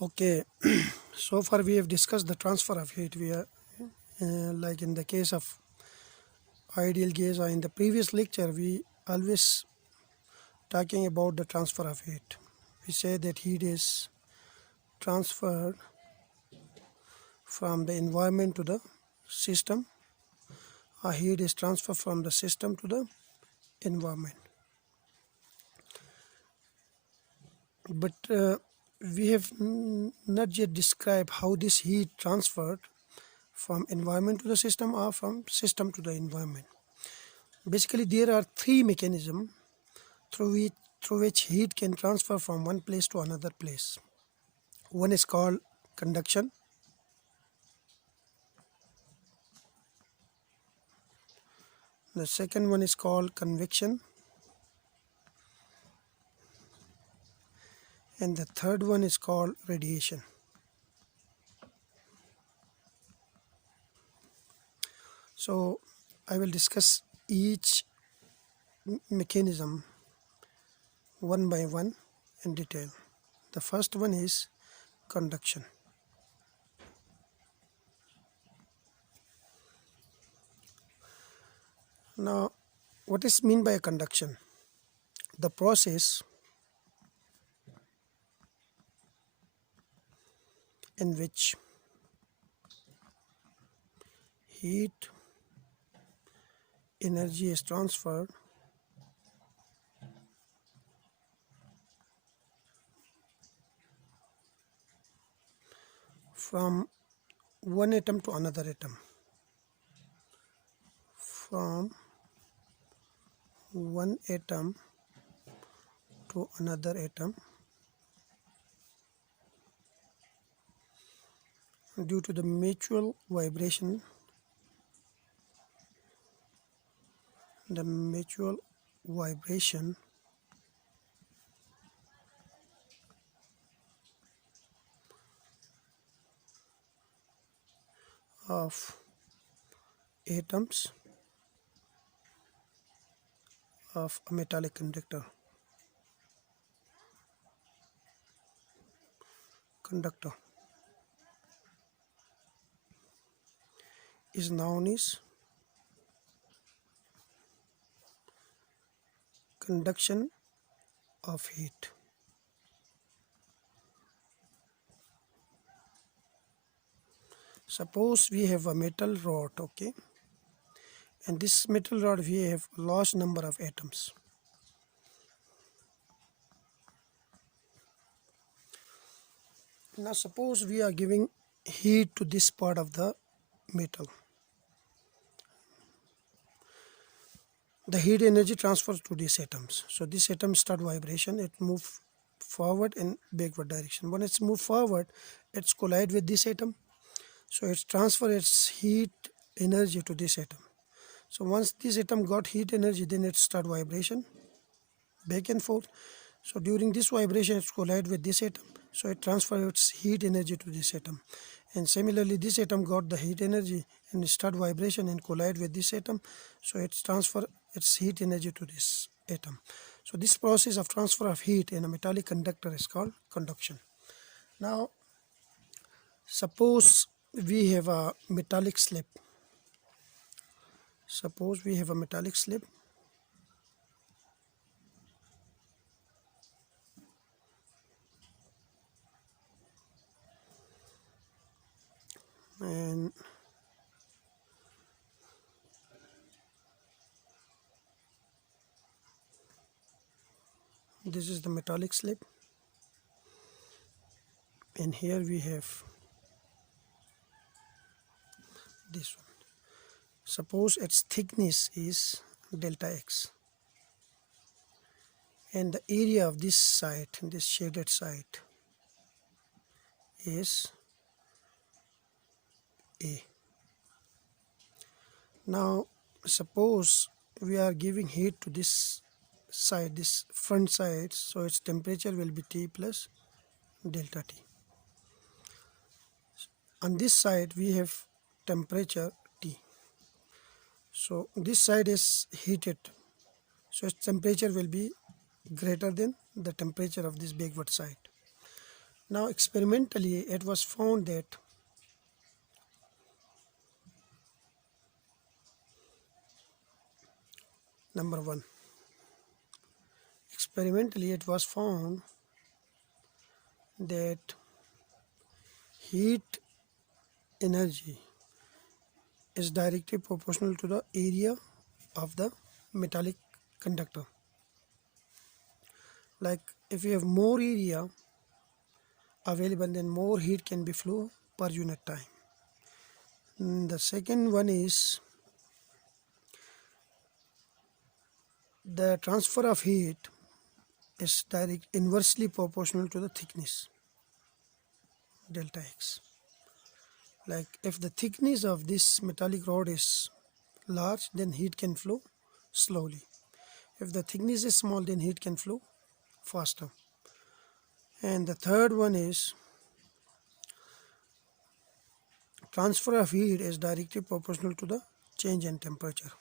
Okay, so far we have discussed the transfer of heat. We are like in the case of ideal gas, or in the previous lecture, we always talking about the transfer of heat. We say that heat is transferred from the environment to the system, or heat is transferred from the system to the environment. But we have not yet described how this heat transferred from environment to the system or from system to the environment. Basically, there are three mechanisms through which heat can transfer from one place to another place. One is called conduction. The second one is called convection. And the third one is called radiation. So I will discuss each mechanism one by one in detail. The first one is conduction. Now, what is meant by a conduction? The process in which heat energy is transferred from one atom to another atom, from one atom to another atom, due to the mutual vibration, of atoms of a metallic conductor. Is known as conduction of heat. Suppose we have a metal rod, okay, and this metal rod we have a large number of atoms. Now suppose we are giving heat to this part of the metal. The heat energy transfers to these atoms. So this atom start vibration, it move forward and backward direction. When it's move forward, it's collide with this atom. So it's transfer its heat energy to this atom. So once this atom got heat energy, then it start vibration back and forth. So during this vibration, it's collide with this atom. So it transfer its heat energy to this atom. And similarly, this atom got the heat energy and start vibration and collide with this atom. So it's transfer its heat energy to this atom. So this process of transfer of heat in a metallic conductor is called conduction. Now, suppose we have a metallic slip. And this is the metallic slip, and here we have this one. Suppose its thickness is delta x, and the area of this side, this shaded side, is A. Now suppose we are giving heat to this side, this front side, so its temperature will be T plus delta T. On this side we have temperature T. So this side is heated, so its temperature will be greater than the temperature of this backward side. Now experimentally it was found that number one, experimentally it was found that heat energy is directly proportional to the area of the metallic conductor. Like if you have more area available, then more heat can be flow per unit time. The second one is the transfer of heat is inversely proportional to the thickness delta x. Like if the thickness of this metallic rod is large, then heat can flow slowly. If the thickness is small, then heat can flow faster. And the third one is transfer of heat is directly proportional to the change in temperature.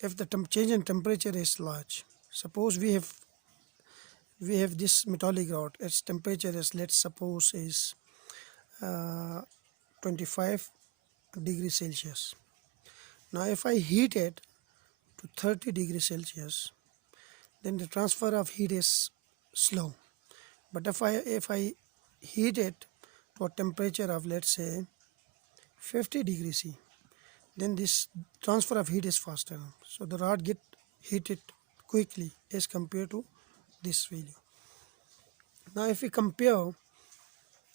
If the change in temperature is large, suppose we have this metallic rod, its temperature is, let's suppose, is 25 degrees Celsius. Now if I heat it to 30 degrees Celsius, then the transfer of heat is slow. But if I heat it to a temperature of, let's say, 50 degrees C, then this transfer of heat is faster. So the rod get heated quickly as compared to this value. Now if we compare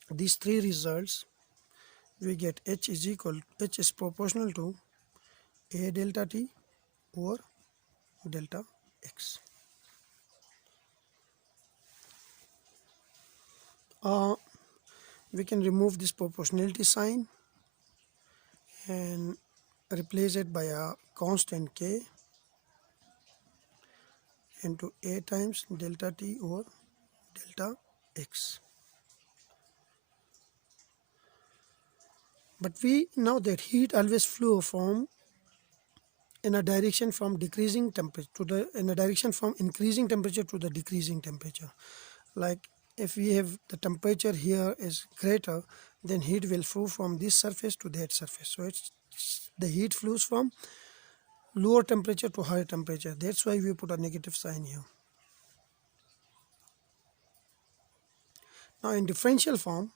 these three results, we get H is proportional to A delta T over delta X. We can remove this proportionality sign and replace it by a constant K into A times delta T over delta X. But we know that heat always flow from in a direction from decreasing temperature to in a direction from increasing temperature to the decreasing temperature. Like if we have the temperature here is greater, then heat will flow from this surface to that surface. So the heat flows from lower temperature to higher temperature. That's why we put a negative sign here. Now in differential form,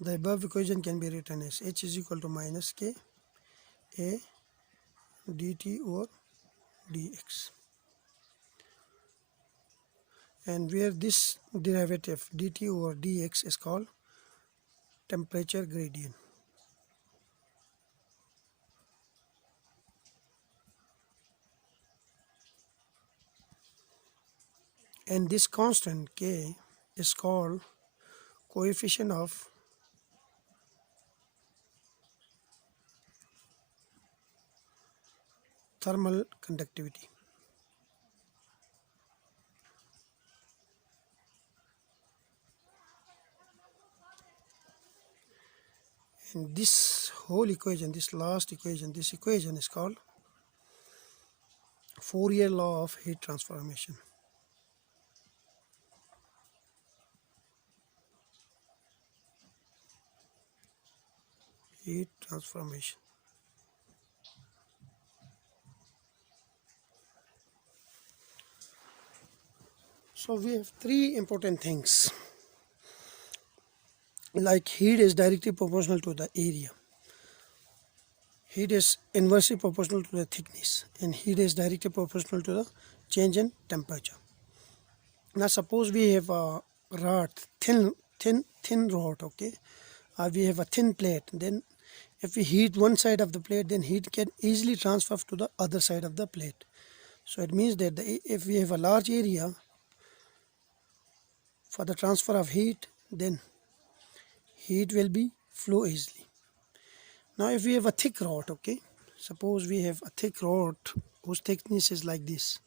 the above equation can be written as H is equal to minus K A dt over dx. And where this derivative dt over dx is called temperature gradient. And this constant K is called coefficient of thermal conductivity. And this whole equation, this last equation, this equation is called Fourier law of heat transformation. Heat transformation. So we have three important things. Like heat is directly proportional to the area. Heat is inversely proportional to the thickness, and heat is directly proportional to the change in temperature. Now suppose we have a rod, thin rod, okay? We have a thin plate. Then if we heat one side of the plate, then heat can easily transfer to the other side of the plate. So it means that if we have a large area for the transfer of heat, then heat will be flow easily. Now if we have a thick rod, okay, suppose we have a thick rod whose thickness is like this,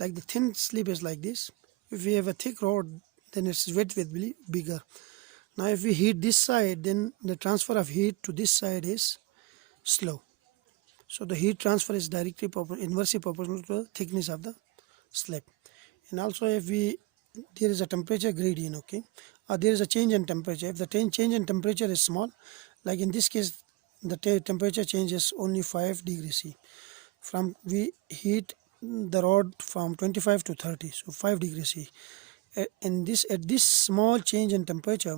like the thin slip is like this. If we have a thick rod, then its width will be bigger. Now if we heat this side, then the transfer of heat to this side is slow. So the heat transfer is directly inversely proportional to the thickness of the slab. And also if there is a temperature gradient, okay, or there is a change in temperature. If the change in temperature is small, like in this case the temperature change is only 5 degrees C. From we heat the rod from 25 to 30, so 5 degrees C. At this small change in temperature,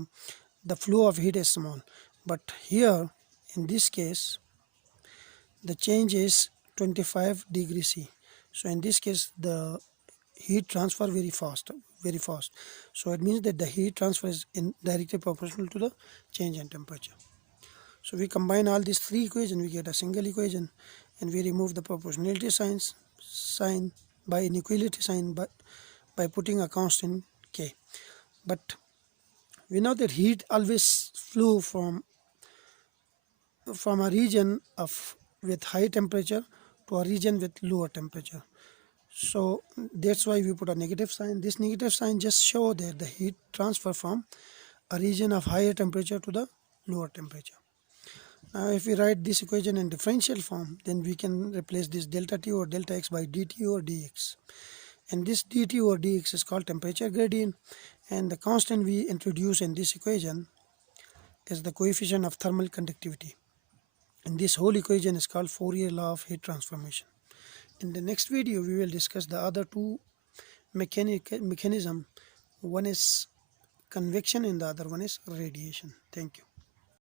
the flow of heat is small. But here in this case the change is 25 degrees C. So in this case the heat transfer very fast. So it means that the heat transfer is directly proportional to the change in temperature. So we combine all these three equations, we get a single equation, and we remove the proportionality sign by inequality sign by putting a constant k. But we know that heat always flew from a region of with high temperature to a region with lower temperature. So that's why we put a negative sign. This negative sign just show that the heat transfer from a region of higher temperature to the lower temperature. Now if we write this equation in differential form, then we can replace this delta T or delta X by dt or dx. And this dt or dx is called temperature gradient, and the constant we introduce in this equation is the coefficient of thermal conductivity. And this whole equation is called Fourier law of heat transformation. In the next video, we will discuss the other two mechanism. One is convection and the other one is radiation. Thank you.